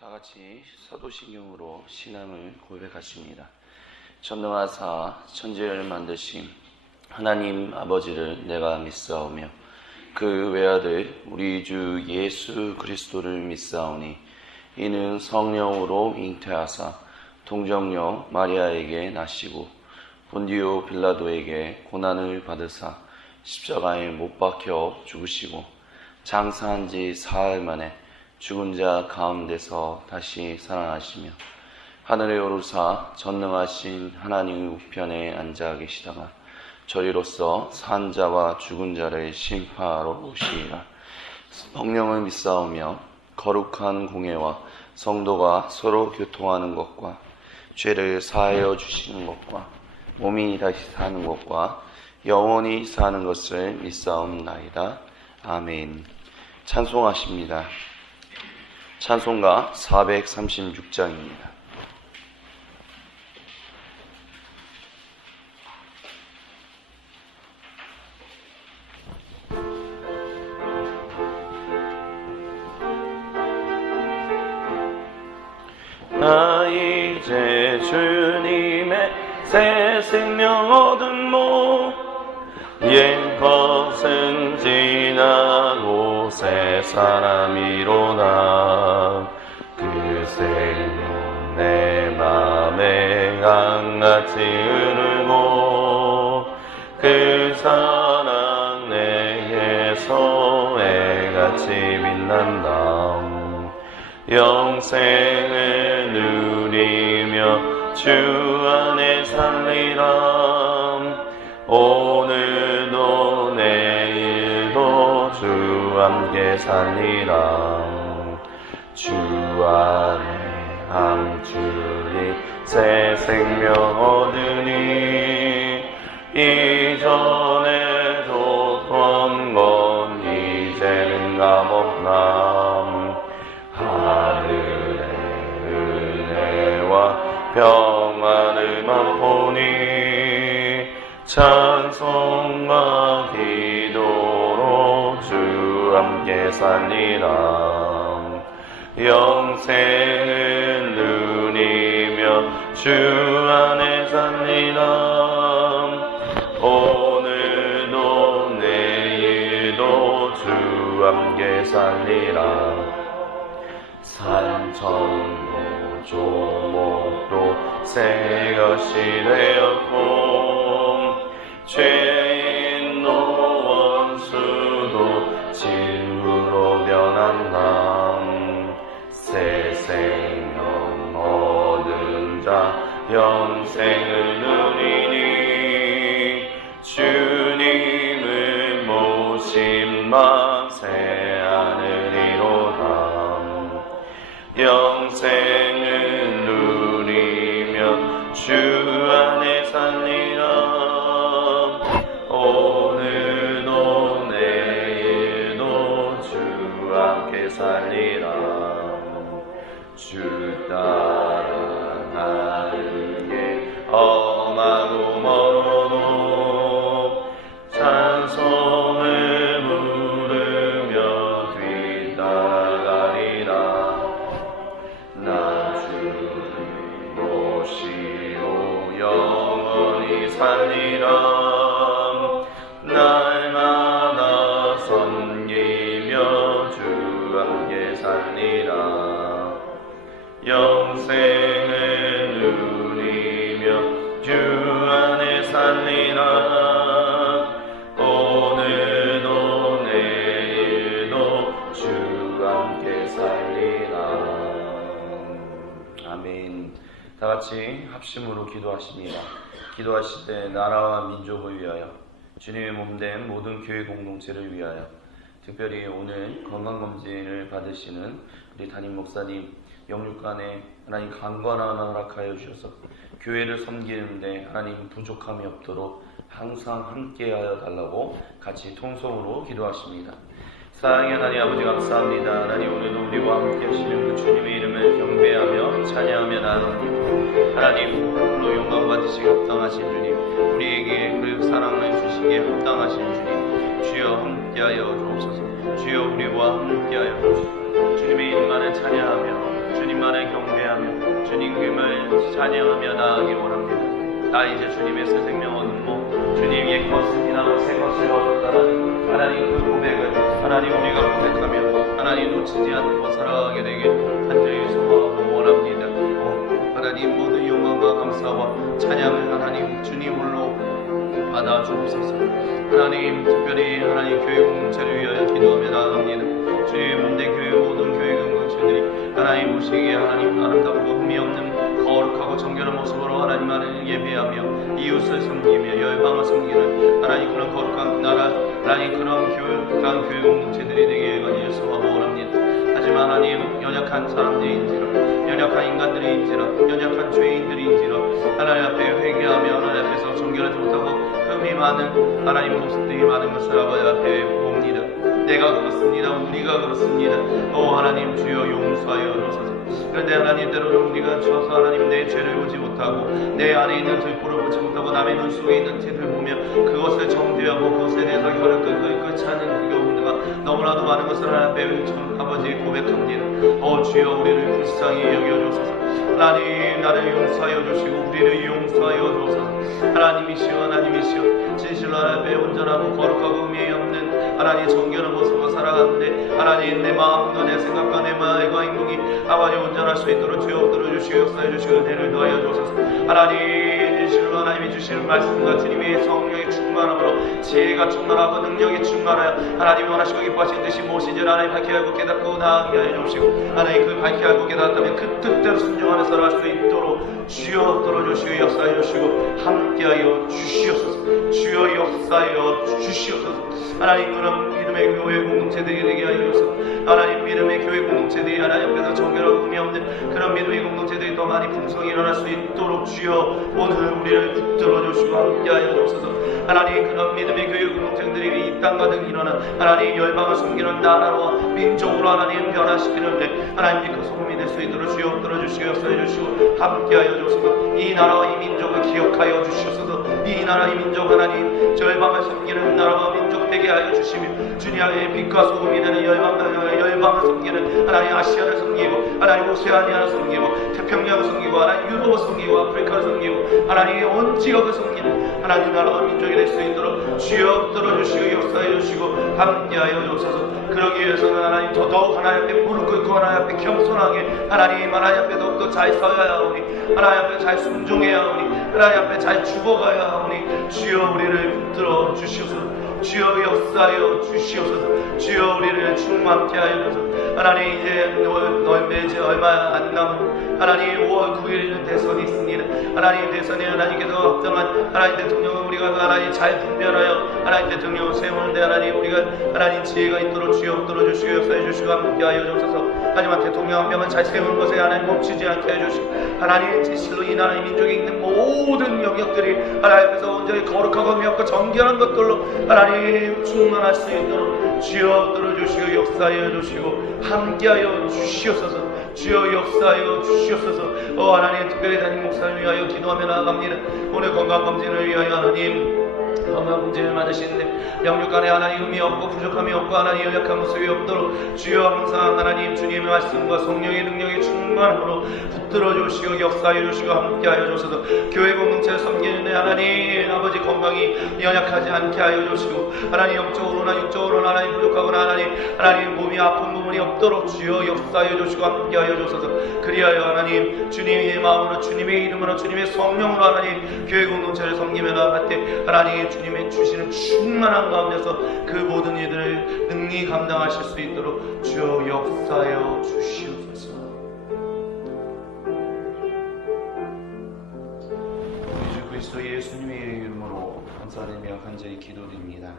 다 같이 사도신경으로 신앙을 고백하십니다. 전능하사 천지를 만드신 하나님 아버지를 내가 믿사오며 그 외아들 우리 주 예수 그리스도를 믿사오니 이는 성령으로 잉태하사 동정녀 마리아에게 나시고 본디오 빌라도에게 고난을 받으사 십자가에 못 박혀 죽으시고 장사한 지 사흘 만에 죽은 자 가운데서 다시 살아나시며 하늘에 오르사 전능하신 하나님의 우편에 앉아 계시다가 저리로서 산 자와 죽은 자를 심판하러 오시리라. 성령을 믿사오며 거룩한 공예와 성도가 서로 교통하는 것과 죄를 사하여 주시는 것과 몸이 다시 사는 것과 영원히 사는 것을 믿사옵나이다. 아멘. 찬송하십니다. 찬송가 436장입니다. 나 이제 주님의 새 생명 얻은 몸 옛 것은 지나고 새 사람이로다. 그 생명 내 맘에 강같이 흐르고 그 사랑 내게서 애같이 빛난다. 영생을 누리며 주 안에 살리라. 오늘도 내일도 주 함께 살리라. 주 안에 함주리 새 생명 얻으니 이전에 줬던 건 이제는 값없나. 하늘의 은혜와 평안을 맛보니 찬송과 기도로 주 함께 살리라. 영생을 누리며 주 안에 살리라. 오늘도 내일도 주 함께 살리라. 산천도 조목도 새 것이 되었고 죄인도 원수도 진부로 변한다. 새 생명 얻은 자 영생을 누리니 주님을 모신 맘 새 하늘이로다. 영생을 누리며 주 안에 살리라. 오늘도 내일도 주 함께 살리라. 주 따라가는 게 험하고 멀어도 찬송을 부르며 뒤따라가리라. 나 주님 모시고 영원히 살리라. 날마다 섬기며 주 함께 살리라. 영생을 누리며 주 안에 살리라. 오늘도 내일도 주 함께 살리라. 아멘. 다 같이 합심으로 기도하십니다. 기도하실 때 나라와 민족을 위하여 주님의 몸된 모든 교회 공동체를 위하여 특별히 오늘 건강검진을 받으시는 우리 담임 목사님 영육간에 하나님 강건함을 허락하여 주셔서 교회를 섬기는데 하나님 부족함이 없도록 항상 함께하여 달라고 같이 통성으로 기도하십니다. 사랑의 하나님 아버지 감사합니다. 하나님 오늘도 우리와 함께 하시는 그 주님의 이름을 경배하며 찬양하며 나아갑니다. 하나님 홀로 영광 받으시기 합당하신 주님, 우리에게 그 사랑을 주시기에 합당하신 주님, 주여 함께하여 주옵소서. 주여 우리와 함께하여 주옵소서. 주님의 이름만을 찬양하며 주님 찬양하며 나아가기 원합니다. 나 이제 주님의 새 생명 얻고 주님 옛 것을 지나고 새 것을 얻었다는 하나님 그 고백을 하나님 우리가 고백하며 하나님 놓치지 않고 살아가게 되길 간절히 소망하고 원합니다. 하나님 모든 영광과 감사와 찬양을 하나님 주님 홀로 받아 주옵소서. 하나님 특별히 하나님 교회 공동체를 위하여 기도하며 나아갑니다. 주의 몸대 교회 모든 교회 공동체들이 하나님 보시기에 하나님 아름답고 흠이 없는 거룩하고 정결한 모습으로 하나님 안에 예배하며 이웃을 섬기며 열방을 섬기는 하나님 그런 거룩한 나라 하나님 그런 교육한 교회 공동체들이 되게 하여 소원합니다. 하지만 하나님 연약한 사람들인지라 연약한 인간들인지라 연약한 죄인들인지라 하나님 앞에 회개하며 하나님 앞에서 정결하지 못하고 흠이 많은 하나님 모습들이 많은 것을 아버지 앞에 봅니다. 내가 그렇습니다. 우리가 그렇습니다. 하나님 주여 용서하여 주소서. 그런데 하나님 때로는 우리가 주어서 하나님 내 죄를 보지 못하고 내 안에 있는 들보를 보지 못하고 남의 눈 속에 있는 죄를 보며 그것을 정죄하고 그것에 대해서 혀를 끄지 않는 그 경우가 너무나도 많은 것을 하나님 앞에 아버지 고백합니다. 주여 우리를 불쌍히 여겨주소서. 하나님 나를 용서하여 주시고 우리를 용서하여 주소서. 하나님이시여 진실로 하나님 앞에 온전하고 거룩하고 의미 없는 하나님 정결한 모습으로 살아가는데 하나님 내 마음과 내 생각과 내 말과 행동이 아버지 온전할 수 있도록 주여 들어주시고 역사해 주시고 은혜를 더하여 주소서. 하나님 진실로 하나님이 주시는 말씀과 주님의 성령의 충만함으로 지혜가 충만하고 능력이 충만하여 하나님이 원하시고 기뻐하신 뜻이 무엇인지 하나님 밝게 알고 깨닫고 나아가게 하여 주시고 하나님 그 밝게 알고 깨닫다면 그 뜻대로 순종하며 살아갈 수 있도록 주여 들어주시고 역사해 주시고 함께하여 주시옵소서. 주여 역사하여 주시옵소서. 하나님 그런 믿음의 교회 공동체들이 되게 하여 주소서. 하나님 믿음의 교회 공동체들이 하나님 앞에서 정결하고 의미 없는 그런 믿음의 공동체들이 더 많이 풍성히 일어날 수 있도록 주여 오늘 우리를 붙들어 주시고 함께하여 주옵소서. 하나님 그런 믿음의 교회 공동체들이 이 땅 가득 일어난 하나님 열방을 숨기는 나라와 민족으로 하나님 변화시키는데 하나님 그 소금이 될 수 있도록 주여 들어주시고 역사해 주시고 함께하여 주옵소서. 이 나라와 이 민족을 기억하여 주시옵소서. 이 나라 이 민족 하나님 열방을 섬기는 나라와 민족 되게 하여 주시며 주님의 빛과 소금이 되는 열방을 섬기는 하나님 아시아를 섬기고 하나님 오세아니아를 섬기고 태평양을 섬기고 하나님 유럽을 섬기고 아프리카를 섬기고 하나님 온 지역을 섬기는 하나님 나라와 민족이 될 수 있도록 주여 들어주시고 역사해 주시고 함께하여 주옵소서. 그러기 위해서는 하나님 더더욱 하나님 앞에 무릎 꿇고 하나님 앞에 겸손하게 하나님 앞에 더욱더 잘 서야 하오니 하나님 앞에 잘 순종해야 하오니 하나님 앞에 잘 죽어가야 하오니 주여 우리를 붙들어 주시옵소서. 주여 역사하여 주시옵소서. 주여 우리를 충만케 하여 주소서. 하나님 이제 이제 얼마 안 남은 하나님 5월 9일에는 대선이 있습니다. 하나님 대선에 하나님께서 확정한 하나님 대통령은 우리가 하나님 잘 분별하여 하나님 대통령을 세우는데 하나님 우리가 하나님 지혜가 있도록 주여 들어주시고 역사해 주시고 함께 하여 주옵소서. 하지만 대통령 한 명은 잘 세우는 것에 하나님 멈추지 않게 해주시고 하나님 진실로 이 나라의 민족에 있는 모든 영역들이 하나님 앞에서 온전히 거룩하고 명확하고 정결한 것들로 하나님 충만할 수 있도록 주여 들어주시고 역사하여 주시고 함께하여 주시옵소서. 주여 역사하여 주시옵소서. 하나님 특별히 담임 목사를 위하여 기도하며 나아갑니다. 오늘 건강검진을 위하여 하나님 건강검진을 받으시는데 영육간에 하나님 의미 없고 부족함이 없고 하나님 연약한 모습이 없도록 주여 항상 하나님 주님의 말씀과 성령의 능력이 충만함으로 붙들어 주시고 역사해 주시고 함께하여 주셔서 교회 공동체를 섬기는데 하나님 아버지 건강이 연약하지 않게 하여 주시고 하나님 영적으로나 육적으로나 하나님 부족하거나 하나님 몸이 아픈 부분이 없도록 주여 역사해 주시고 함께하여 주셔서 그리하여 하나님 주님의 마음으로 주님의 이름으로 주님의 성령으로 하나님 교회 공동체를 섬기며 나아갈 때 하나님 주님의 주시는 충만한 가운데서 그 모든 일들을 능히 감당하실 수 있도록 주여 역사하여 주시옵소서. 우리 주 그리스도 예수님의 이름으로 감사드리며 간절히 기도드립니다.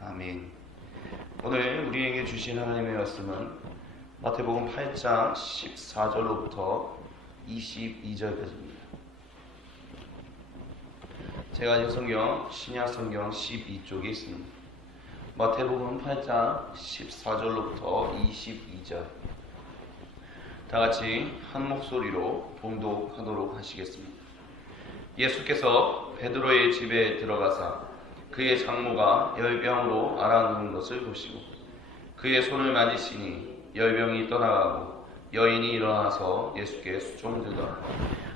아멘. 오늘 우리에게 주신 하나님의 말씀은 마태복음 8장 14절로부터 22절까지입니다. 제가 가진 성경 신약 성경 12쪽에 있습니다. 마태복음 8장 14절로부터 22절 다 같이 한 목소리로 봉독하도록 하시겠습니다. 예수께서 베드로의 집에 들어가사 그의 장모가 열병으로 앓아누운 것을 보시고 그의 손을 만지시니 열병이 떠나가고 여인이 일어나서 예수께 수종들더라.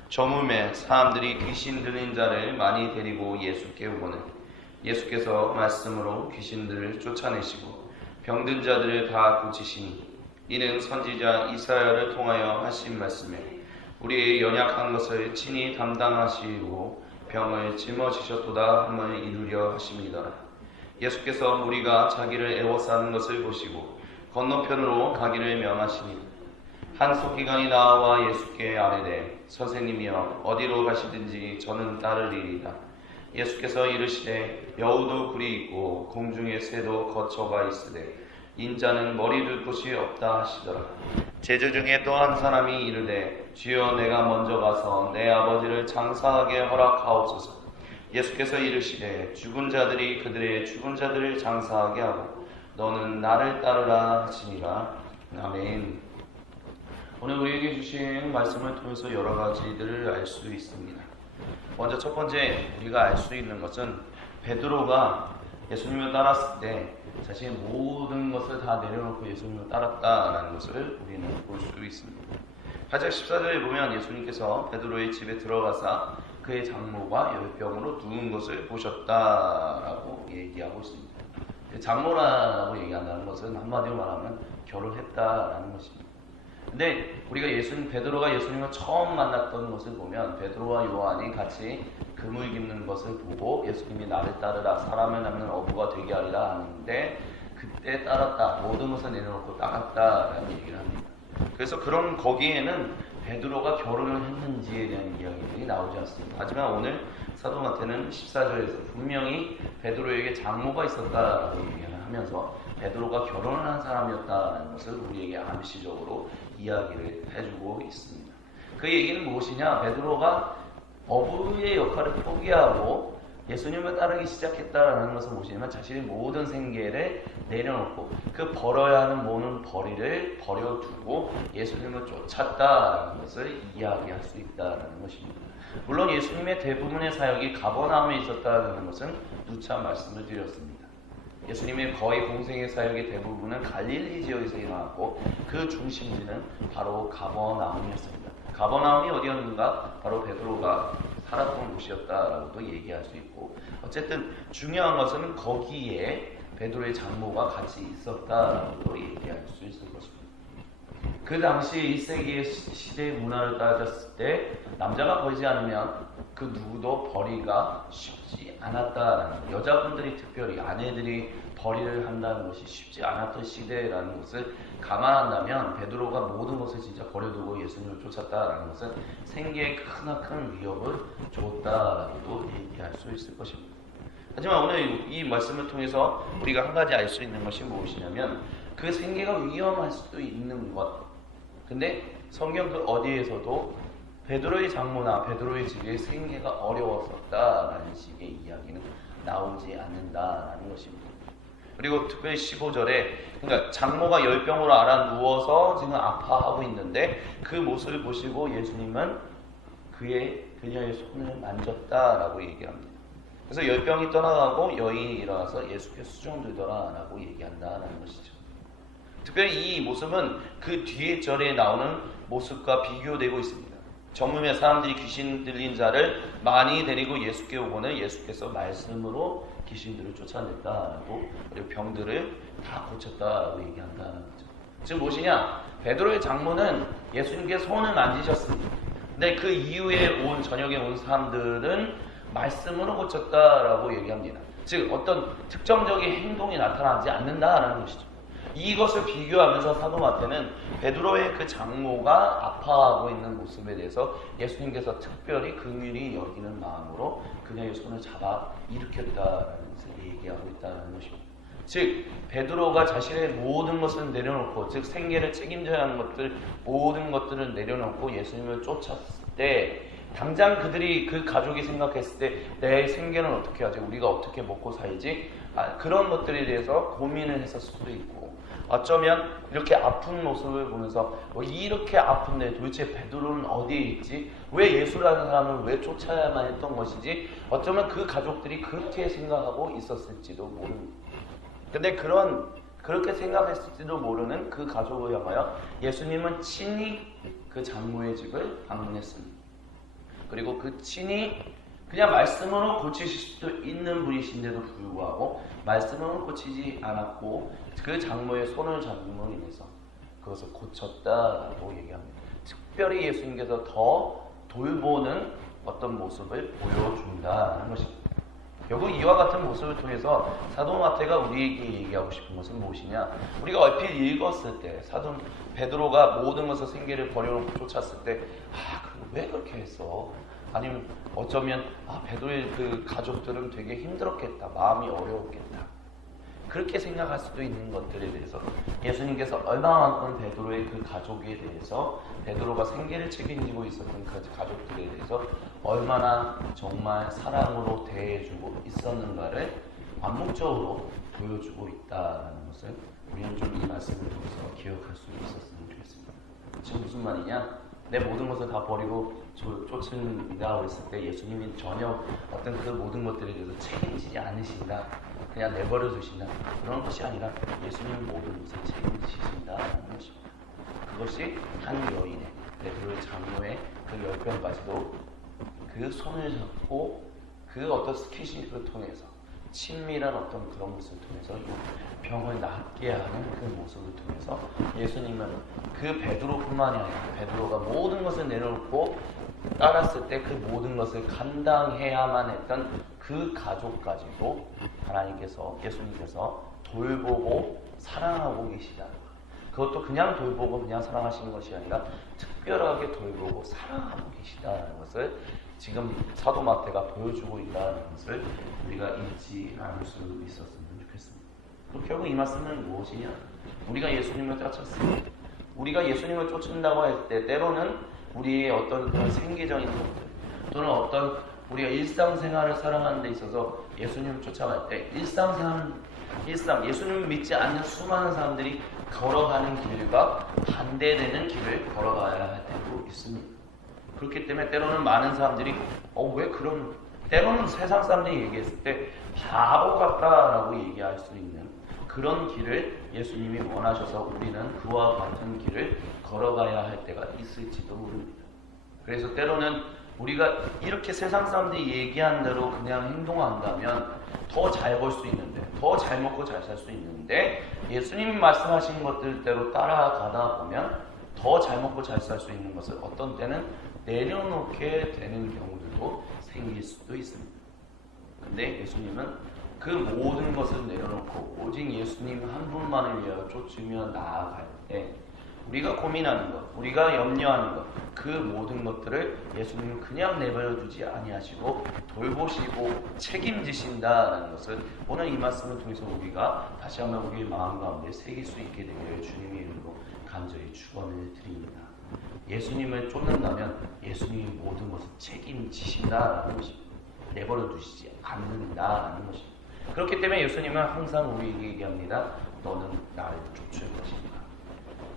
저물매 사람들이 귀신 들린 자를 많이 데리고 예수께 오거늘 예수께서 말씀으로 귀신들을 쫓아내시고 병든 자들을 다 고치시니 이는 선지자 이사야를 통하여 하신 말씀에 우리의 연약한 것을 친히 담당하시고 병을 짊어지셨도다 함을 이루려 하심이더라. 예수께서 무리가 자기를 애워싸는 것을 보시고 건너편으로 가기를 명하시니 한 속기관이 나와 예수께 아뢰되 선생님이여 어디로 가시든지 저는 따르리이다. 예수께서 이르시되 여우도 굴이 있고 공중의 새도 거처가 있으되 인자는 머리 둘 곳이 없다 하시더라. 제자 중에 또 한 사람이 이르되 주여 내가 먼저 가서 내 아버지를 장사하게 허락하옵소서. 예수께서 이르시되 죽은 자들이 그들의 죽은 자들을 장사하게 하고 너는 나를 따르라 하시니라. 아멘. 오늘 우리에게 주신 말씀을 통해서 여러 가지들을 알 수 있습니다. 먼저 첫 번째 우리가 알 수 있는 것은 베드로가 예수님을 따랐을 때 자신의 모든 것을 다 내려놓고 예수님을 따랐다라는 것을 우리는 볼 수 있습니다. 8장 14절에 보면 예수님께서 베드로의 집에 들어가사 그의 장모가 열병으로 누운 것을 보셨다라고 얘기하고 있습니다. 장모라고 얘기한다는 것은 한마디로 말하면 결혼했다라는 것입니다. 근데 우리가 베드로가 예수님을 처음 만났던 것을 보면 베드로와 요한이 같이 금을 깁는 것을 보고 예수님이 나를 따르라 사람을 낳는 어부가 되게 하리라 하는데 그때 따랐다 모든 것을 내려놓고 따랐다라는 얘기를 합니다. 그래서 거기에는 베드로가 결혼을 했는지에 대한 이야기들이 나오지 않습니다. 하지만 오늘 사도 마태는 14절에서 분명히 베드로에게 장모가 있었다라고 얘기를 하면서 베드로가 결혼을 한 사람이었다는 것을 우리에게 암시적으로 이야기를 해주고 있습니다. 그 얘기는 무엇이냐? 베드로가 어부의 역할을 포기하고 예수님을 따르기 시작했다는 것은 무엇이냐면 자신의 모든 생계를 내려놓고 그 벌어야 하는 모든 벌이를 버려두고 예수님을 쫓았다는 것을 이야기할 수 있다는 것입니다. 물론 예수님의 대부분의 사역이 가버나움에 있었다는 것은 누차 말씀을 드렸습니다. 예수님의 거의 공생의 사역의 대부분은 갈릴리 지역에서 일어났고 그 중심지는 바로 가버나움이었습니다. 가버나움이 어디였는가? 바로 베드로가 살았던 곳이었다라고도 얘기할 수 있고 어쨌든 중요한 것은 거기에 베드로의 장모가 같이 있었다라고도 얘기할 수 있을 것입니다. 그 당시 1세기의 시대의 문화를 따졌을 때 남자가 벌지 않으면 그 누구도 벌이가 쉽지 않았다라는 여자분들이 특별히 아내들이 벌이를 한다는 것이 쉽지 않았던 시대라는 것을 감안한다면 베드로가 모든 것을 진짜 버려두고 예수님을 쫓았다라는 것은 생계에 크나큰 위협을 줬다라고도 얘기할 수 있을 것입니다. 하지만 오늘 이 말씀을 통해서 우리가 한 가지 알 수 있는 것이 무엇이냐면 그 생계가 위험할 수도 있는 것. 근데 성경 그 어디에서도 베드로의 장모나 베드로의 집의 생계가 어려웠었다라는 식의 이야기는 나오지 않는다라는 것입니다. 그리고 특별히 15절에 그러니까 장모가 열병으로 앓아 누워서 지금 아파하고 있는데 그 모습을 보시고 예수님은 그녀의 손을 만졌다라고 얘기합니다. 그래서 열병이 떠나가고 여인이 일어나서 예수께 수종들더라라고 얘기한다라는 것이죠. 특별히 이 모습은 그 뒤에 절에 나오는 모습과 비교되고 있습니다. 저물매 사람들이 귀신 들린 자를 많이 데리고 예수께 오고는 예수께서 말씀으로 귀신들을 쫓아냈다라고 그리고 병들을 다 고쳤다라고 얘기한다는 거죠. 지금 무엇이냐? 베드로의 장모는 예수님께 손을 만지셨습니다. 근데 그 이후에 저녁에 온 사람들은 말씀으로 고쳤다라고 얘기합니다. 즉 어떤 특정적인 행동이 나타나지 않는다라는 것이죠. 이것을 비교하면서 사도 마태는 베드로의 그 장모가 아파하고 있는 모습에 대해서 예수님께서 특별히 긍휼히 여기는 마음으로 그녀의 손을 잡아 일으켰다라는 것을 얘기하고 있다는 것입니다. 즉 베드로가 자신의 모든 것을 내려놓고 즉 생계를 책임져야 하는 것들 모든 것들을 내려놓고 예수님을 쫓았을 때 당장 그 가족이 생각했을 때 내 생계는 어떻게 하지? 우리가 어떻게 먹고 살지? 그런 것들에 대해서 고민을 했을 수도 있고 어쩌면 이렇게 아픈 모습을 보면서 이렇게 아픈데 도대체 베드로는 어디에 있지? 왜 예수라는 사람을 왜 쫓아야만 했던 것이지? 어쩌면 그 가족들이 그렇게 생각하고 있었을지도 모릅니다. 근데 그렇게 생각했을지도 모르는 그 가족을 향하여 예수님은 친히 그 장모의 집을 방문했습니다. 그리고 그 친히 그냥 말씀으로 고치실 수도 있는 분이신데도 불구하고 말씀으로 고치지 않았고 그 장모의 손을 잡음으로 인해서 그것을 고쳤다라고 얘기합니다. 특별히 예수님께서 더 돌보는 어떤 모습을 보여준다는 것입니다. 결국 이와 같은 모습을 통해서 사도 마태가 우리에게 얘기하고 싶은 것은 무엇이냐? 우리가 얼핏 읽었을 때 사도 베드로가 모든 것을 생계를 버려놓고 쫓았을 때 왜 그렇게 했어? 아니면 어쩌면 베드로의 그 가족들은 되게 힘들었겠다. 마음이 어려웠겠다. 그렇게 생각할 수도 있는 것들에 대해서 예수님께서 얼마만큼 베드로의 그 가족에 대해서 베드로가 생계를 책임지고 있었던 그 가족들에 대해서 얼마나 정말 사랑으로 대해주고 있었는가를 암묵적으로 보여주고 있다는 것을 우리는 좀 이 말씀을 통해서 기억할 수 있었으면 좋겠습니다. 지금 무슨 말이냐? 내 모든 것을 다 버리고 쫓은다고 했을 때 예수님이 전혀 어떤 그 모든 것들에 대해서 책임지지 않으신다. 그냥 내버려 두신다. 그런 것이 아니라 예수님은 모든 것을 책임지신다는 것입니다. 그것이 한 여인의 베드로의 장모의 그 10병까지도 그 손을 잡고 그 어떤 스킨십을 통해서 친밀한 어떤 그런 모습을 통해서 병을 낫게 하는 그 모습을 통해서 예수님은 그 베드로뿐만이 아니라 베드로가 모든 것을 내려놓고 따랐을 때 그 모든 것을 감당해야만 했던 그 가족까지도 하나님께서 예수님께서 돌보고 사랑하고 계시다. 그것도 그냥 돌보고 그냥 사랑하시는 것이 아니라 특별하게 돌보고 사랑하고 계시다는 것을 지금 사도 마태가 보여주고 있다는 것을 우리가 잊지 않을 수 있었으면 좋겠습니다. 결국 이 말씀은 무엇이냐? 우리가 예수님을 쫓았습니다. 우리가 예수님을 쫓는다고 할 때 때로는 우리의 어떤 그런 생계적인 것들 또는 어떤 우리가 일상생활을 살아가는 데 있어서 예수님을 쫓아갈 때 예수님을 믿지 않는 수많은 사람들이 걸어가는 길과 반대되는 길을 걸어가야 할 때도 있습니다. 그렇기 때문에 때로는 많은 사람들이 왜 그런 때로는 세상 사람들이 얘기했을 때 바보 같다라고 얘기할 수 있는 그런 길을 예수님이 원하셔서 우리는 그와 같은 길을 걸어가야 할 때가 있을지도 모릅니다. 그래서 때로는 우리가 이렇게 세상 사람들이 얘기한 대로 그냥 행동한다면 더 잘 벌 수 있는데 더 잘 먹고 잘 살 수 있는데 예수님이 말씀하신 것들대로 따라가다 보면 더 잘 먹고 잘 살 수 있는 것을 어떤 때는 내려놓게 되는 경우들도 생길 수도 있습니다. 근데 예수님은 그 모든 것을 내려놓고 오직 예수님 한 분만을 위하여 쫓으며 나아갈 때 우리가 고민하는 것, 우리가 염려하는 것, 그 모든 것들을 예수님은 그냥 내버려 두지 아니하시고 돌보시고 책임지신다라는 것을 오늘 이 말씀을 통해서 우리가 다시 한번 우리의 마음 가운데 새길 수 있게 되기를 주님의 이름으로 간절히 축원을 드립니다. 예수님을 쫓는다면 예수님이 모든 것을 책임지신다라는 것입니다. 내버려 두시지 않는다라는 것입니다. 그렇기 때문에 예수님은 항상 우리에게 얘기합니다. 너는 나를 쫓을 것입니다.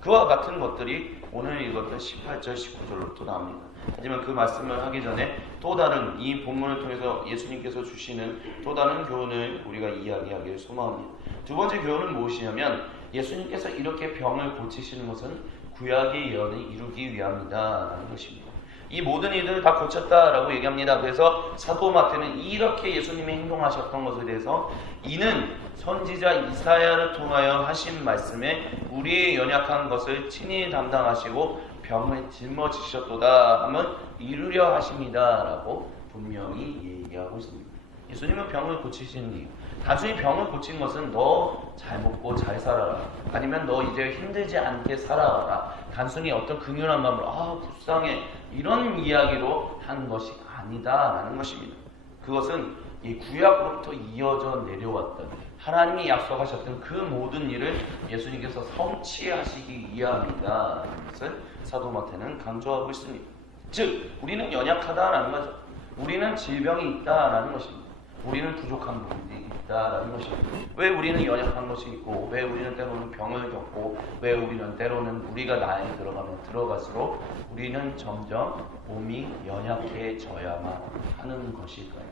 그와 같은 것들이 오늘 읽었던 18절, 19절로 또 나옵니다. 하지만 그 말씀을 하기 전에 또 다른 이 본문을 통해서 예수님께서 주시는 또 다른 교훈을 우리가 이야기하기를 소망합니다. 두 번째 교훈은 무엇이냐면 예수님께서 이렇게 병을 고치시는 것은 구약의 예언을 이루기 위함이다라는 것입니다. 이 모든 일들을 다 고쳤다라고 얘기합니다. 그래서 사도 마태는 이렇게 예수님이 행동하셨던 것에 대해서 이는 선지자 이사야를 통하여 하신 말씀에 우리의 연약한 것을 친히 담당하시고 병을 짊어지셨도다 하면 이루려 하십니다라고 분명히 얘기하고 있습니다. 예수님은 병을 고치신 이유, 단순히 병을 고친 것은 너 잘 먹고 잘 살아라, 아니면 너 이제 힘들지 않게 살아라, 단순히 어떤 긍휼한 마음으로 불쌍해 이런 이야기로 한 것이 아니다라는 것입니다. 그것은 이 구약으로부터 이어져 내려왔던 하나님이 약속하셨던 그 모든 일을 예수님께서 성취하시기 위함이다라는 것을 사도 마태는 강조하고 있습니다. 즉 우리는 연약하다라는 거죠. 우리는 질병이 있다라는 것입니다. 우리는 부족한 부분이 있다라는 것입니다. 왜 우리는 연약한 것이 있고, 왜 우리는 때로는 병을 겪고, 왜 우리는 때로는 우리가 나이에 들어가면 들어갈수록 우리는 점점 몸이 연약해져야만 하는 것일까요?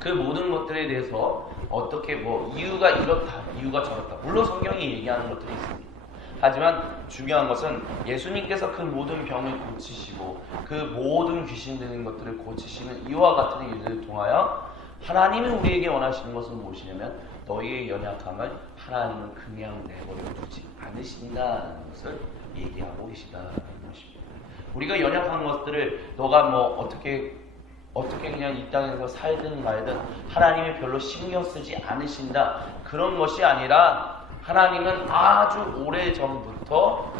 그 모든 것들에 대해서 어떻게 이유가 이렇다, 이유가 저렇다. 물론 성경이 얘기하는 것들이 있습니다. 하지만 중요한 것은 예수님께서 그 모든 병을 고치시고 그 모든 귀신 들린 것들을 고치시는 이와 같은 일들을 통하여 하나님이 우리에게 원하시는 것은 무엇이냐면 너희의 연약함을 하나님은 그냥 내버려 두지 않으신다는 것을 얘기하고 계시다는 것입니다. 우리가 연약한 것들을 너가 뭐 어떻게 그냥 이 땅에서 살든 말든 하나님이 별로 신경 쓰지 않으신다, 그런 것이 아니라 하나님은 아주 오래전부터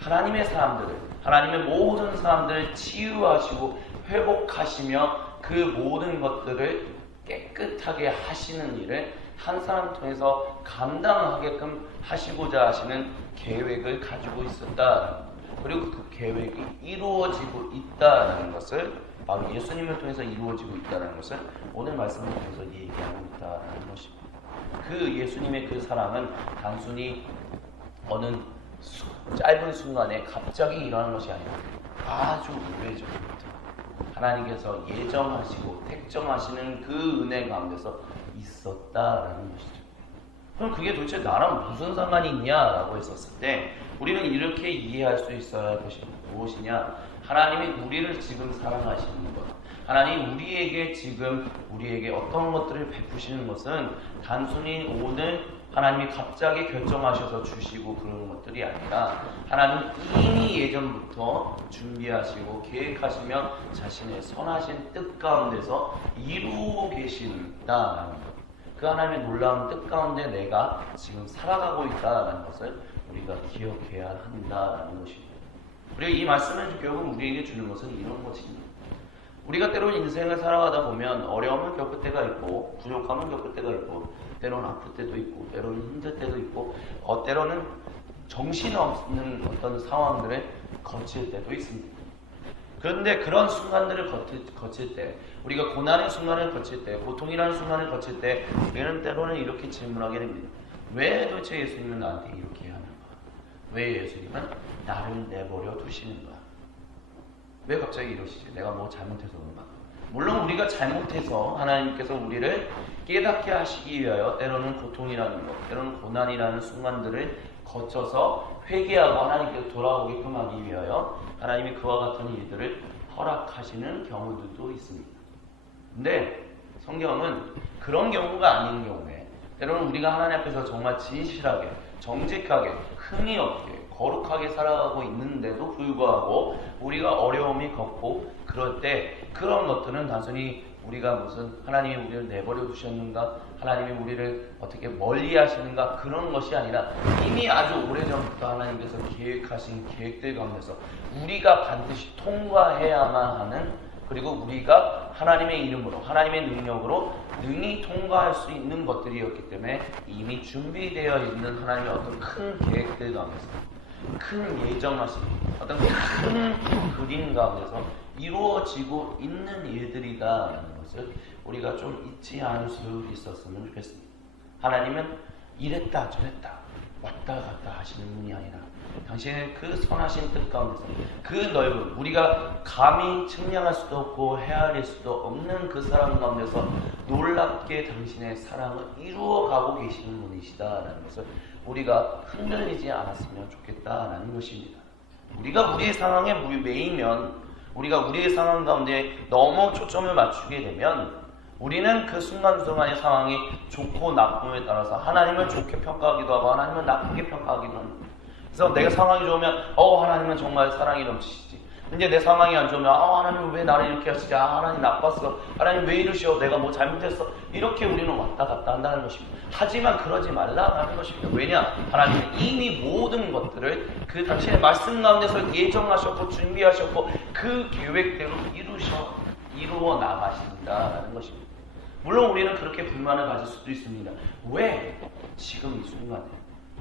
하나님의 사람들을, 하나님의 모든 사람들을 치유하시고 회복하시며 그 모든 것들을 깨끗하게 하시는 일을 한 사람 통해서 감당하게끔 하시고자 하시는 계획을 가지고 있었다. 그리고 그 계획이 이루어지고 있다는 것을, 바로 예수님을 통해서 이루어지고 있다는 것을 오늘 말씀을 통해서 얘기하고 있다는 것입니다. 그 예수님의 그 사랑은 단순히 어느 짧은 순간에 갑자기 일어나는 것이 아니라 아주 오래전부터 하나님께서 예정하시고 택정하시는 그 은혜 가운데서 있었다라는 것이죠. 그럼 그게 도대체 나랑 무슨 상관이 있냐라고 했었을 때 우리는 이렇게 이해할 수 있어야 할 것이 무엇이냐? 하나님이 우리를 지금 사랑하시는 것, 하나님 우리에게 어떤 것들을 베푸시는 것은 단순히 오늘 하나님이 갑자기 결정하셔서 주시고 그런 것들이 아니라 하나님 이미 예전부터 준비하시고 계획하시며 자신의 선하신 뜻 가운데서 이루고 계신다라는 것. 그 하나님의 놀라운 뜻 가운데 내가 지금 살아가고 있다는 것을 우리가 기억해야 한다는 것입니다. 그리고 이 말씀을 결국 우리에게 주는 것은 이런 것입니다. 우리가 때로는 인생을 살아가다 보면 어려움을 겪을 때가 있고 부족함을 겪을 때가 있고 때로는 아플 때도 있고 때로는 힘들 때도 있고 때로는 정신없는 어떤 상황들을 거칠 때도 있습니다. 그런데 그런 순간들을 거칠 때, 우리가 고난의 순간을 거칠 때, 고통이라는 순간을 거칠 때 우리는 때로는 이렇게 질문하게 됩니다. 왜 도대체 예수님은 나한테 이렇게 하는가? 왜 예수님은 나를 내버려 두시는가? 왜 갑자기 이러시지? 내가 뭐 잘못해서 그런가? 물론 우리가 잘못해서 하나님께서 우리를 깨닫게 하시기 위하여 때로는 고통이라는 것, 때로는 고난이라는 순간들을 거쳐서 회개하고 하나님께서 돌아오게끔 하기 위하여 하나님이 그와 같은 일들을 허락하시는 경우들도 있습니다. 근데 성경은 그런 경우가 아닌 경우에 때로는 우리가 하나님 앞에서 정말 진실하게, 정직하게, 흠이 없게, 거룩하게 살아가고 있는데도 불구하고 우리가 어려움이 걷고 그럴 때 그런 것들은 단순히 우리가 무슨 하나님이 우리를 내버려 두셨는가, 하나님이 우리를 어떻게 멀리 하시는가, 그런 것이 아니라 이미 아주 오래전부터 하나님께서 계획하신 계획들 가운데서 우리가 반드시 통과해야만 하는, 그리고 우리가 하나님의 이름으로, 하나님의 능력으로 능히 통과할 수 있는 것들이었기 때문에 이미 준비되어 있는 하나님의 어떤 큰 계획들 가운데서, 큰 예정하신 어떤 큰 그림 가운데서 이루어지고 있는 일들이다라는 것을 우리가 좀 잊지 않을 수 있었으면 좋겠습니다. 하나님은 이랬다 저랬다 왔다 갔다 하시는 분이 아니라 당신의 그 선하신 뜻 가운데서 그 넓은, 우리가 감히 측량할 수도 없고 헤아릴 수도 없는 그 사랑 가운데서 놀랍게 당신의 사랑을 이루어가고 계시는 분이시다라는 것을 우리가 흔들리지 않았으면 좋겠다라는 것입니다. 우리가 우리의 상황에 매이면, 우리가 우리의 상황 가운데 너무 초점을 맞추게 되면 우리는 그 순간순간의 상황이 좋고 나쁨에 따라서 하나님을 좋게 평가하기도 하고 하나님을 나쁘게 평가하기도 합니다. 그래서 내가 상황이 좋으면 하나님은 정말 사랑이 넘치시지. 근데 내 상황이 안 좋으면 하나님 왜 나를 이렇게 하시지? 하나님 나빴어. 하나님 왜 이러시오? 내가 뭐 잘못했어? 이렇게 우리는 왔다 갔다 한다는 것입니다. 하지만 그러지 말라는 것입니다. 왜냐? 하나님은 이미 모든 것들을 그 당신의 말씀 가운데서 예정하셨고 준비하셨고 그 계획대로 이루어 나가신다는 것입니다. 물론 우리는 그렇게 불만을 가질 수도 있습니다. 왜 지금 이 순간에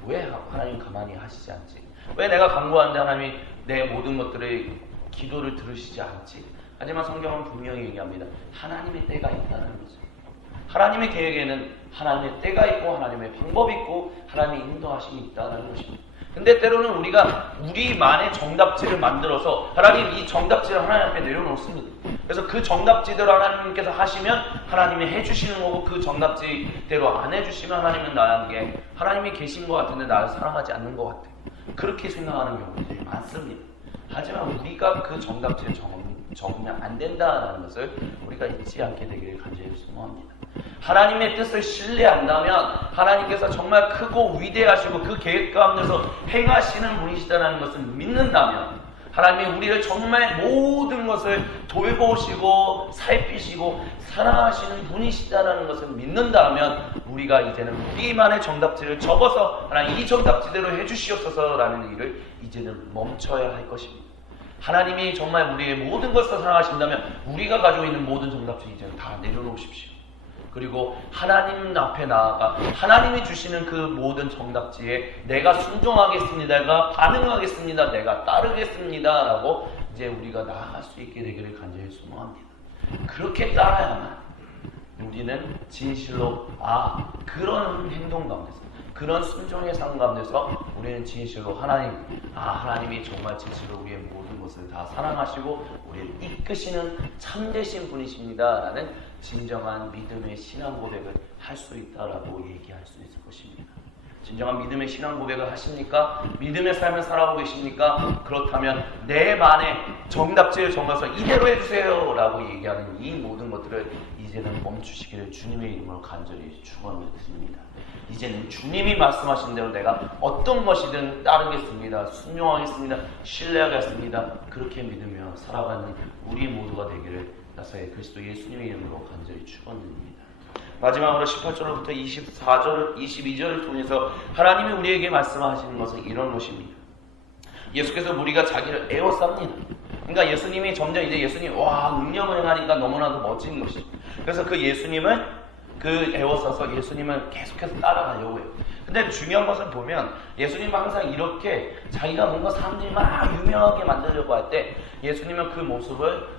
왜 하나님 가만히 하시지 않지? 왜 내가 간구하는데 하나님이 내 모든 것들의 기도를 들으시지 않지? 하지만 성경은 분명히 얘기합니다. 하나님의 때가 있다는 거죠. 하나님의 계획에는 하나님의 때가 있고 하나님의 방법이 있고 하나님의 인도하심이 있다는 것입니다. 근데 때로는 우리가 우리만의 정답지를 만들어서 하나님 이 정답지를 하나님 앞에 내려놓습니다. 그래서 그 정답지대로 하나님께서 하시면 하나님이 해주시는 거고, 그 정답지대로 안 해주시면 하나님은 나에게 하나님이 계신 것 같은데 나를 사랑하지 않는 것 같아. 그렇게 생각하는 경우들이 많습니다. 하지만 우리가 그 정답지를 적으면 안 된다는 것을 우리가 잊지 않게 되기를 간절히 소망합니다. 하나님의 뜻을 신뢰한다면 하나님께서 정말 크고 위대하시고 그 계획 가운데서 행하시는 분이시다는 것을 믿는다면, 하나님이 우리를 정말 모든 것을 돌보시고 살피시고 사랑하시는 분이시다는 것을 믿는다면, 우리가 이제는 우리만의 정답지를 적어서 하나님 이 정답지대로 해주시옵소서라는 일을 이제는 멈춰야 할 것입니다. 하나님이 정말 우리의 모든 것을 사랑하신다면 우리가 가지고 있는 모든 정답지 이제는 다 내려놓으십시오. 그리고 하나님 앞에 나아가 하나님이 주시는 그 모든 정답지에 내가 순종하겠습니다, 내가 반응하겠습니다, 내가 따르겠습니다 라고 이제 우리가 나아갈 수 있게 되기를 간절히 소망합니다. 그렇게 따라야만 우리는 진실로 그런 행동 가운데서, 그런 순종의 삶 가운데서 우리는 진실로 하나님이 정말 진실로 우리의 모든 것을 다 사랑하시고 우리를 이끄시는 참되신 분이십니다 라는 진정한 믿음의 신앙 고백을 할 수 있다라고 얘기할 수 있을 것입니다. 진정한 믿음의 신앙 고백을 하십니까? 믿음의 삶을 살아가고 계십니까? 그렇다면 내만의 정답지를 정해서 이대로 해주세요 라고 얘기하는 이 모든 것들을 이제는 멈추시기를 주님의 이름으로 간절히 축원을 드립니다. 이제는 주님이 말씀하신 대로 내가 어떤 것이든 따르겠습니다, 순종하겠습니다, 신뢰하겠습니다, 그렇게 믿으며 살아가는 우리 모두가 되기를 나사의 그리스도 예수님의 이름으로 간절히 축원드립니다. 마지막으로 18절부터 22절을 통해서 하나님이 우리에게 말씀하시는 것은 이런 것입니다. 예수께서 우리가 자기를 에워쌉니다. 그러니까 예수님이 점점 이제 능력을 행하니까 너무나도 멋진 것이죠. 그래서 그 예수님을 에워싸서 예수님을 계속해서 따라가려고 해요. 근데 중요한 것을 보면 예수님은 항상 이렇게 자기가 뭔가 사람들이 막 유명하게 만들려고 할 때 예수님은 그 모습을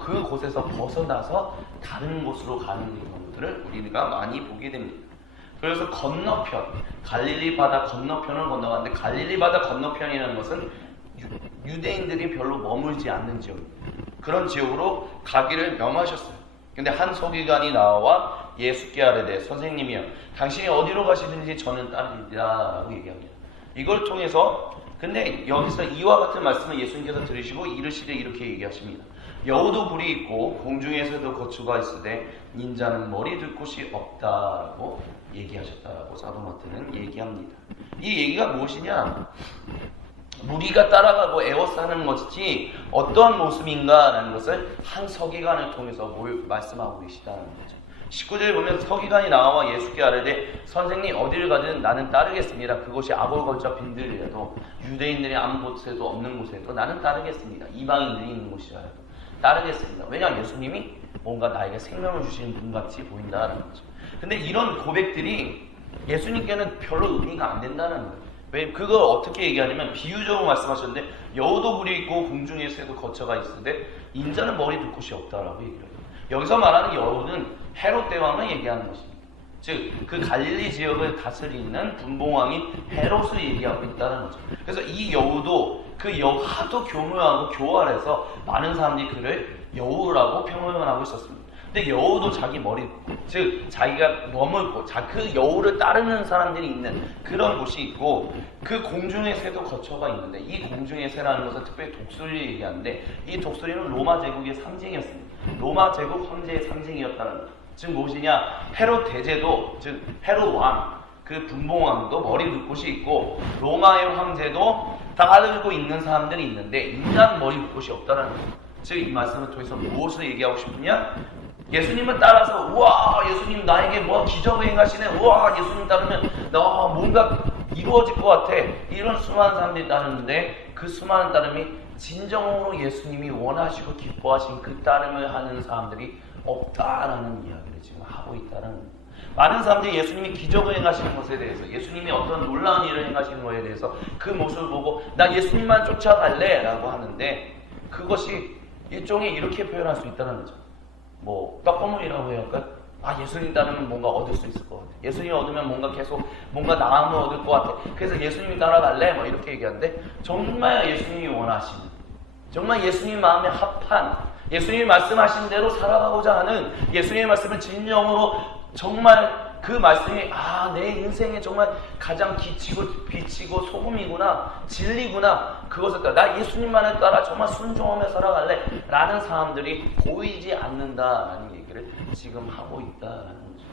그 곳에서 벗어나서 다른 곳으로 가는 경우들을 우리가 많이 보게 됩니다. 그래서 건너편, 갈릴리 바다 건너편을 건너가는데, 갈릴리 바다 건너편이라는 것은 유대인들이 별로 머물지 않는 지역입니다. 그런 지역으로 가기를 명하셨어요. 근데 한 서기관이 나와 예수께 아뢰되 선생님이여 당신이 어디로 가시든지 저는 따르리라 라고 얘기합니다. 이걸 통해서 근데 여기서 이와 같은 말씀을 예수님께서 들으시고 이르시되 이렇게 얘기하십니다. 여우도 굴이 있고 공중에서도 거처가 있으되 인자는 머리 둘 곳이 없다라고 얘기하셨다라고 사도 마태는 얘기합니다. 이 얘기가 무엇이냐? 우리가 따라가고 에워싸는 것이 어떠한 모습인가라는 것을 한 서기관을 통해서 말씀하고 계시다는 거죠. 19절에 보면 서기관이 나와 예수께 아뢰되 선생님 어디를 가든 나는 따르겠습니다. 그곳이 아골거처 빈들이라도 유대인들이 아무 곳에도 없는 곳에도 나는 따르겠습니다. 이방인들이 있는 곳이라도 따르겠습니다. 왜냐? 예수님이 뭔가 나에게 생명을 주시는 분같이 보인다는 거죠. 근데 이런 고백들이 예수님께는 별로 의미가 안 된다는 거예요. 왜 그걸 어떻게 얘기하냐면 비유적으로 말씀하셨는데 여우도 굴이 있고 공중에서도 거처가 있는데 인자는 머리 둘 곳이 없다라고 얘기를 해요. 여기서 말하는 여우는 헤롯 대왕을 얘기하는 것입니다. 즉 그 갈릴리 지역을 다스리는 분봉왕인 헤롯을 얘기하고 있다는 거죠. 그래서 이 여우도 하도 교묘하고 교활해서 많은 사람들이 그를 여우라고 평을 하고 있었습니다. 근데 여우도 자기 머리, 즉 자기가 머물고 그 여우를 따르는 사람들이 있는 그런 곳이 있고, 그 공중의 새도 거처가 있는데, 이 공중의 새라는 것은 특별히 독수리를 얘기하는데, 이 독수리는 로마 제국의 상징이었습니다. 로마 제국 황제의 상징이었다는 거죠. 즉 무엇이냐? 헤롯 대제도, 즉 헤롯 왕, 그 분봉왕도 머리 둘 곳이 있고 로마의 황제도 따르고 있는 사람들이 있는데 인간 머리 둘 곳이 없다는 거죠. 즉 이 말씀을 통해서 무엇을 얘기하고 싶으냐? 예수님을 따라서 우와 예수님 나에게 뭐 기적을 행하시네, 우와 예수님 따르면 나 뭔가 이루어질 것 같아, 이런 수많은 사람들이 따르는데 그 수많은 따름이 진정으로 예수님이 원하시고 기뻐하신 그 따름을 하는 사람들이 없다라는 이야기를 지금 하고 있다는 겁니다. 많은 사람들이 예수님이 기적을 행하시는 것에 대해서, 예수님이 어떤 놀라운 일을 행하시는 것에 대해서 그 모습을 보고 나 예수님만 쫓아갈래 라고 하는데, 그것이 일종의 이렇게 표현할 수 있다는 거죠. 뭐 떡고물이라고 해야 할까? 예수님 따르면 뭔가 얻을 수 있을 것 같아, 예수님 얻으면 뭔가 계속 뭔가 나음을 얻을 것 같아, 그래서 예수님 따라갈래? 뭐 이렇게 얘기하는데, 정말 예수님이 원하시는, 정말 예수님 마음에 합한, 예수님이 말씀하신 대로 살아가고자 하는, 예수님의 말씀을 진정으로 정말 그 말씀이 내 인생에 정말 가장 빛이고 소금이구나, 진리구나, 그것을 따라 나 예수님만을 따라 정말 순종하며 살아갈래 라는 사람들이 보이지 않는다라는 얘기를 지금 하고 있다라는 거죠.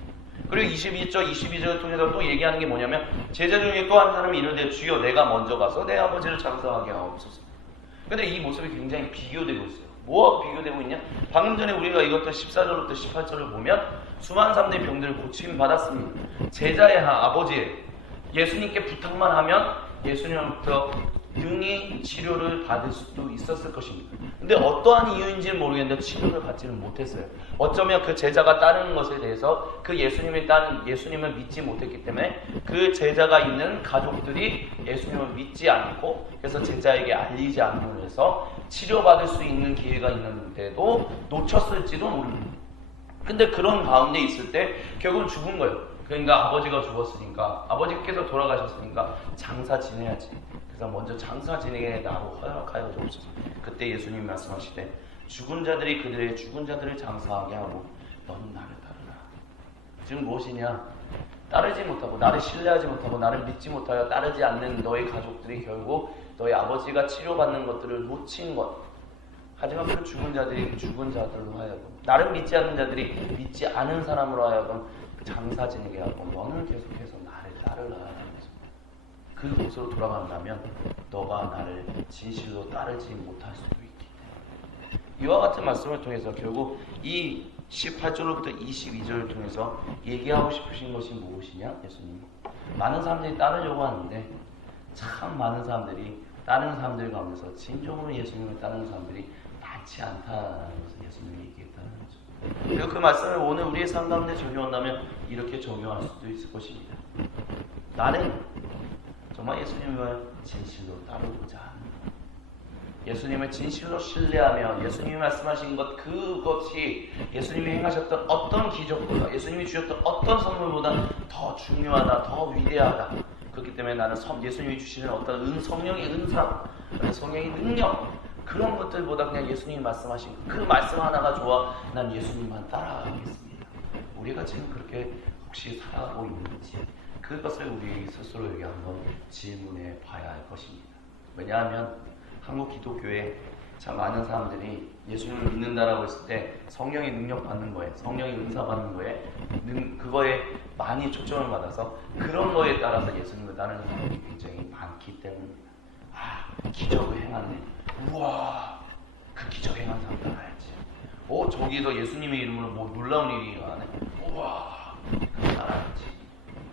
그리고 22절을 통해서 또 얘기하는 게 뭐냐면 제자 중에 또 한 사람이 이르되 주여 내가 먼저 가서 내 아버지를 장사하게 하옵소서. 근데 이 모습이 굉장히 비교되고 있어요. 뭐와 비교되고 있냐? 방금 전에 우리가 이것도 14절부터 18절을 보면 수많은 사람들이 병들을 고침 받았습니다. 제자의 아버지 예수님께 부탁만 하면 예수님으로부터 등이 치료를 받을 수도 있었을 것입니다. 근데 어떠한 이유인지는 모르겠는데 치료를 받지는 못했어요. 어쩌면 그 제자가 따르는 것에 대해서 그 예수님을 믿지 못했기 때문에 그 제자가 있는 가족들이 예수님을 믿지 않고 그래서 제자에게 알리지 않고 해서 치료받을 수 있는 기회가 있는데도 놓쳤을지도 모릅니다. 근데 그런 가운데 있을 때 결국은 죽은 거예요. 그러니까 아버지가 죽었으니까 아버지께서 돌아가셨으니까 장사 지내야지. 그래서 먼저 장사 지내게 나로 허락하여 주옵소서. 그때 예수님이 말씀하시되 죽은 자들이 그들의 죽은 자들을 장사하게 하고 너는 나를 따르라. 지금 무엇이냐? 따르지 못하고 나를 신뢰하지 못하고 나를 믿지 못하여 따르지 않는 너의 가족들이 결국 너의 아버지가 치료받는 것들을 놓친 것. 하지만 그 죽은 자들로 하여금 나를 믿지 않는 자들이 믿지 않은 사람으로 하여금 장사 지내게 하고 너는 계속해서 나를 따르라. 그곳으로 돌아간다면 너가 나를 진실로 따르지 못할 수도 있기 때문에 이와 같은 말씀을 통해서 결국 이 18절로부터 22절을 통해서 얘기하고 싶으신 것이 무엇이냐? 예수님 많은 사람들이 따르려고 하는데 참 많은 사람들이 다른 사람들 가운데서 진정으로 예수님을 따르는 사람들이 많지 않다라는 것을 예수님이 얘기했다는 거죠. 그리고 그 말씀을 오늘 우리의 삶 가운데 적용한다면 이렇게 적용할 수도 있을 것입니다. 나는 정말 예수님을 진실로 따르고자 합니다. 예수님을 진실로 신뢰하며 예수님이 말씀하신 것 그것이 예수님이 행하셨던 어떤 기적보다 예수님이 주셨던 어떤 선물보다 더 중요하다, 더 위대하다. 그렇기 때문에 나는 예수님이 주시는 어떤 성령의 은사, 성령의 능력 그런 것들보다 그냥 예수님이 말씀하신 그 말씀 하나가 좋아 난 예수님만 따라가겠습니다. 우리가 지금 그렇게 혹시 살아가고 있는지 그것을 우리 스스로에게 한번 질문해 봐야 할 것입니다. 왜냐하면 한국 기독교에 참 많은 사람들이 예수님을 믿는다라고 했을 때 성령의 능력 받는 거에, 성령의 은사 받는 거에, 그거에 많이 초점을 받아서 그런 거에 따라서 예수님을 따르는 사람이 굉장히 많기 때문입니다. 기적을 행하네. 우와, 그 기적 행한 사람 따라야지. 저기서 예수님의 이름으로 뭐 놀라운 일이 일어나네. 우와, 그거 따라야지.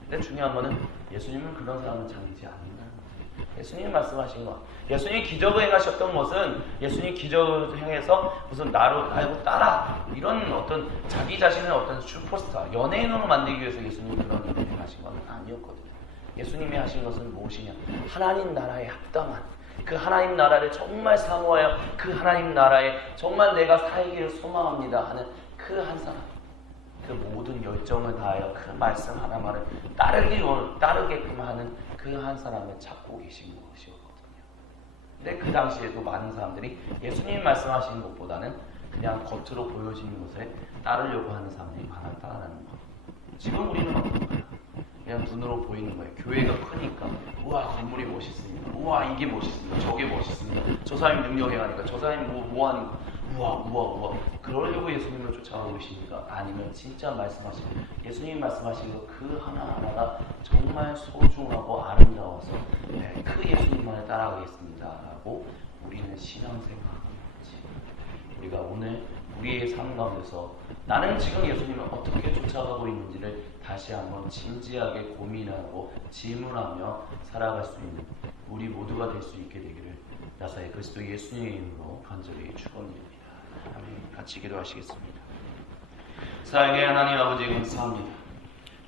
근데 중요한 거는 예수님은 그런 사람을 찾지 않는다는 거예요. 예수님이 말씀하신 것, 예수님이 기적을 행하셨던 것은 예수님이 기적을 행해서 무슨 나로 따라 이런 어떤 자기 자신의 어떤 슈퍼스타, 연예인으로 만들기 위해서 예수님이 그런 일을 행하신 건 아니었거든요. 예수님이 하신 것은 무엇이냐? 하나님 나라에 합당한 그 하나님 나라를 정말 사모하여 그 하나님 나라에 정말 내가 살기를 소망합니다 하는 그 한 사람, 그 모든 열정을 다하여 그 말씀 하나만을 따르게끔 하는 그 한 사람을 찾고 계신 것이었거든요. 근데 그 당시에도 많은 사람들이 예수님이 말씀하시는 것보다는 그냥 겉으로 보여지는 것에 따르려고 하는 사람들이 많았다는 거. 지금 우리는 어떤가요? 그냥 눈으로 보이는 거예요. 교회가 크니까 우와 건물이 멋있습니다. 우와 이게 멋있습니다. 저게 멋있습니다. 저 사람이 능력이 하니까 저 사람이 뭐 하는 거 우와 그러려고 예수님을 쫓아가고 계십니까? 아니면 진짜 말씀하신 예수님 말씀하신 것 그 하나하나가 정말 소중하고 아름다워서 그 예수님만을 따라가겠습니다 라고 우리는 신앙생활하는지 우리가 오늘 우리의 삶 가운데서 나는 지금 예수님을 어떻게 쫓아가고 있는지를 다시 한번 진지하게 고민하고 질문하며 살아갈 수 있는 우리 모두가 될 수 있게 되기를 나사의 그리스도 예수님의 이름으로 간절히 축원드립니다. 아멘. 같이 기도하시겠습니다. 사랑의 하나님 아버지 감사합니다.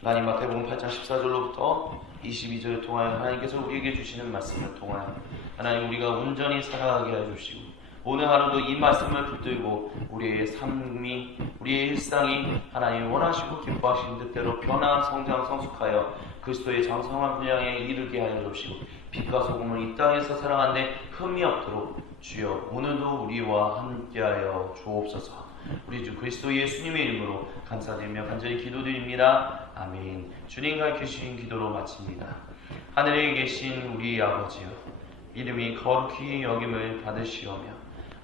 하나님 마태복음 8장 14절로부터 22절을 통하여 하나님께서 우리에게 주시는 말씀을 통하여 하나님 우리가 온전히 살아가게 해주시고 오늘 하루도 이 말씀을 붙들고 우리의 삶이 우리의 일상이 하나님 원하시고 기뻐하시는 뜻대로 변화한 성장 성숙하여 그리스도의 장성한 분량에 이르게 하여 주시고 빛과 소금을 이 땅에서 살아가는데 흠이 없도록 주여 오늘도 우리와 함께하여 주옵소서. 우리 주 그리스도 예수님의 이름으로 감사드리며 간절히 기도드립니다. 아멘. 주님 가르치신 기도로 마칩니다. 하늘에 계신 우리 아버지여, 이름이 거룩히 여김을 받으시오며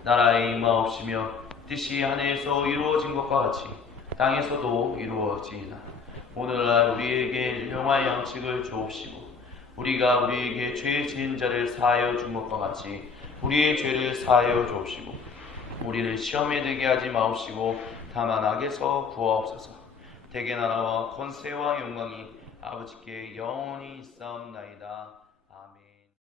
나라의 임하옵시며 뜻이 하늘에서 이루어진 것과 같이 땅에서도 이루어지이다. 오늘날 우리에게 일용할 양식을 주옵시고 우리가 우리에게 죄 지은 자를 사하여 준 것과 같이 우리의 죄를 사하여 주옵시고 우리를 시험에 들게 하지 마옵시고 다만 악에서 구하옵소서. 대개 나라와 권세와 영광이 아버지께 영원히 있사옵나이다.